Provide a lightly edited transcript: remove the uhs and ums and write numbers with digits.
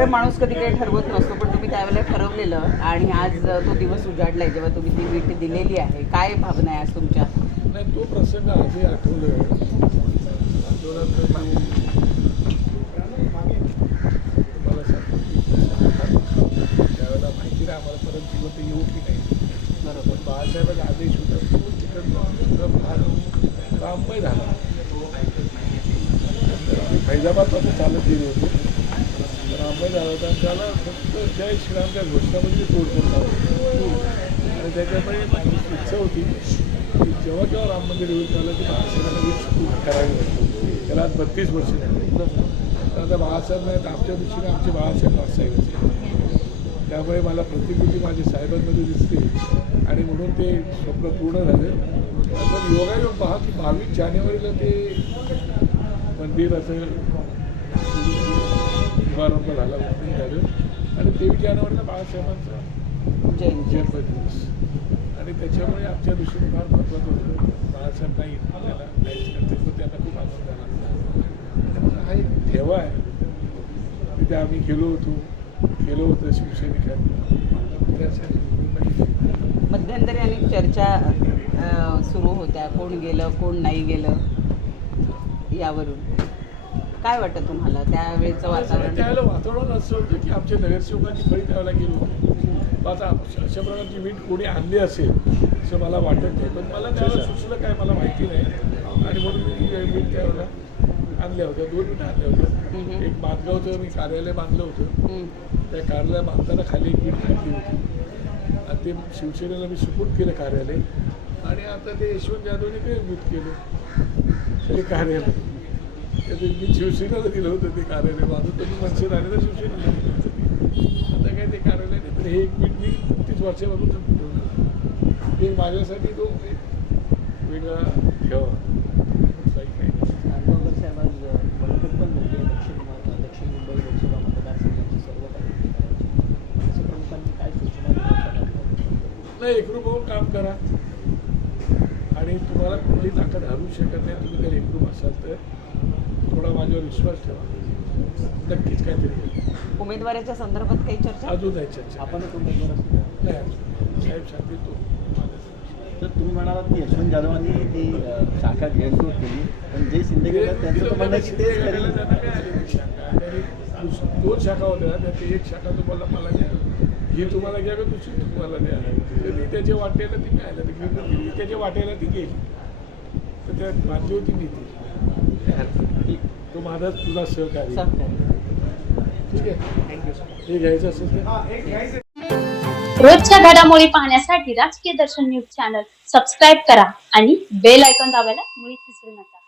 खरं माणूस कधी काही ठरवत नसतो, पण तुम्ही त्यावेळेला ठरवलेलं आणि आज तो दिवस उजाडलाय जेव्हा तुम्ही ती वीट दिलेली आहे. काय भावना आहे आज तुमच्या? नाही, तो प्रसंग आजही आठवलं आठवल्यानंतर तुम्हाला सांगतो की त्यावेळेला माहिती नाही आम्हाला परत जिवंत येऊ की नाही. बरोबर, बाळासाहेबांचा आदेश होता तो तिकडनं फार राममय झाला. फैजाबादपासून चालत गेले होते, राममय झाला होता. त्याला फक्त जय श्रीरामच्या घोषणामध्ये तोडफोड झाली आणि त्याच्यामुळे माझी इच्छा होती की जेव्हा जेव्हा राम मंदिर येऊन झालं की बाळासाहेबांना वीज करावी लागतो. त्याला आज 32 वर्ष झाली. तर आता बाळासाहेब नाही तर आमच्या दृष्टीने आमचे बाळासाहेब वास्तवाचे. त्यामुळे मला प्रतिकृती माझ्या साहेबांमध्ये दिसते आणि म्हणून ते स्वप्न पूर्ण झालं. पण योगायोग पहा की 22 जानेवारीला ते मंदिराचं शुभारंभ झाला, मंदिर झालं आणि 23 जानेवारीला बाळासाहेबांचा जन्मदिवस आणि त्याच्यामुळे आमच्या दृष्टीने फार महत्त्वाचं होतं. बाळासाहेब नाही त्याला काहीच करते पण त्यांना खूप आनंद झाला. हा एक ठेवा आहे. तिथे आम्ही गेलो होतो शिवसैनिकांनी त्यासाठी. मध्यंतरी अनेक चर्चा सुरू होत्या, कोण गेलं कोण नाही गेलं यावरून. काय वाटतं तुम्हाला त्यावेळेचं वातावरण? त्यावेळेला वातावरण असं होतं की आमच्या नगरसेवकांची फळी त्यावेळेला गेलो होतो. आता अशा प्रकारची वीट कोणी आणली असेल असं मला वाटत नाही, पण मला त्यावेळेला सुचलं काय मला माहिती नाही आणि म्हणून मी वीट त्यावेळेला आणल्या होत्या. 2 विटा आणल्या होत्या. एक बांधगावचं मी कार्यालय बांधलं होतं, त्या कार्यालय बांधताना खाली एक वीट घातली होती आणि ते शिवसेनेला मी सुपूर्द केलं कार्यालय आणि आता ते यशवंत जाधवने ते वीट केलं ते कार्यालय. मी शिवसेनेला दिलं होतं ते कार्यालय बांधून, तर मी मनसे आले तर शिवसेनेला दिलं होतं. आता काय ते कार्यालय नाही, तर हे एक वीट मी 30 वर्षापासून ठेवलं. ते माझ्यासाठी तो एक वेगळा ठेवा. दक्षिण मुंबई लोकसभा मतदारसंघाची सर्व काही प्रमुखांनी काय सूचना नाही, एकरूप होऊन काम करा आणि तुम्हाला कुठली ताकद हरू शकत नाही. तुम्ही जर एकरूप असाल तर थोडा माझ्यावर विश्वास ठेवा, नक्कीच काहीतरी. उमेदवाराच्या संदर्भात काही चर्चा? अजून नाही चर्चा. आपणच उमेदवार असतो नाही अजून साहेब सांगते तो. तर तुम्ही म्हणालात की यशवंत जाधवांनी ती शाखा गैरसोय केली, पण जे शिंदे केलं त्यांचं म्हणणं की तेच करेल. त्यांना काय आलेली शाखा आणि 2 शाखा होत्या, त्यात एक शाखा तुम्हाला मला द्या, ही तुम्हाला घ्या का दुसरी तुम्हाला द्या. तर मी त्याच्या वाटेला ती मिळाल्या, मी त्याच्या वाटेला ती गेली, तर त्यात माझी होती मी ती. तो माझा तुझा सहकारी. ठीक आहे, थँक्यू. हे घ्यायचं असेल तर रोजच्या घडामोडी पाहण्यासाठी राजकीय दर्शन न्यूज चॅनल सबस्क्राईब करा आणि बेल आयकॉन दाबायला मुळीच विसरू नका.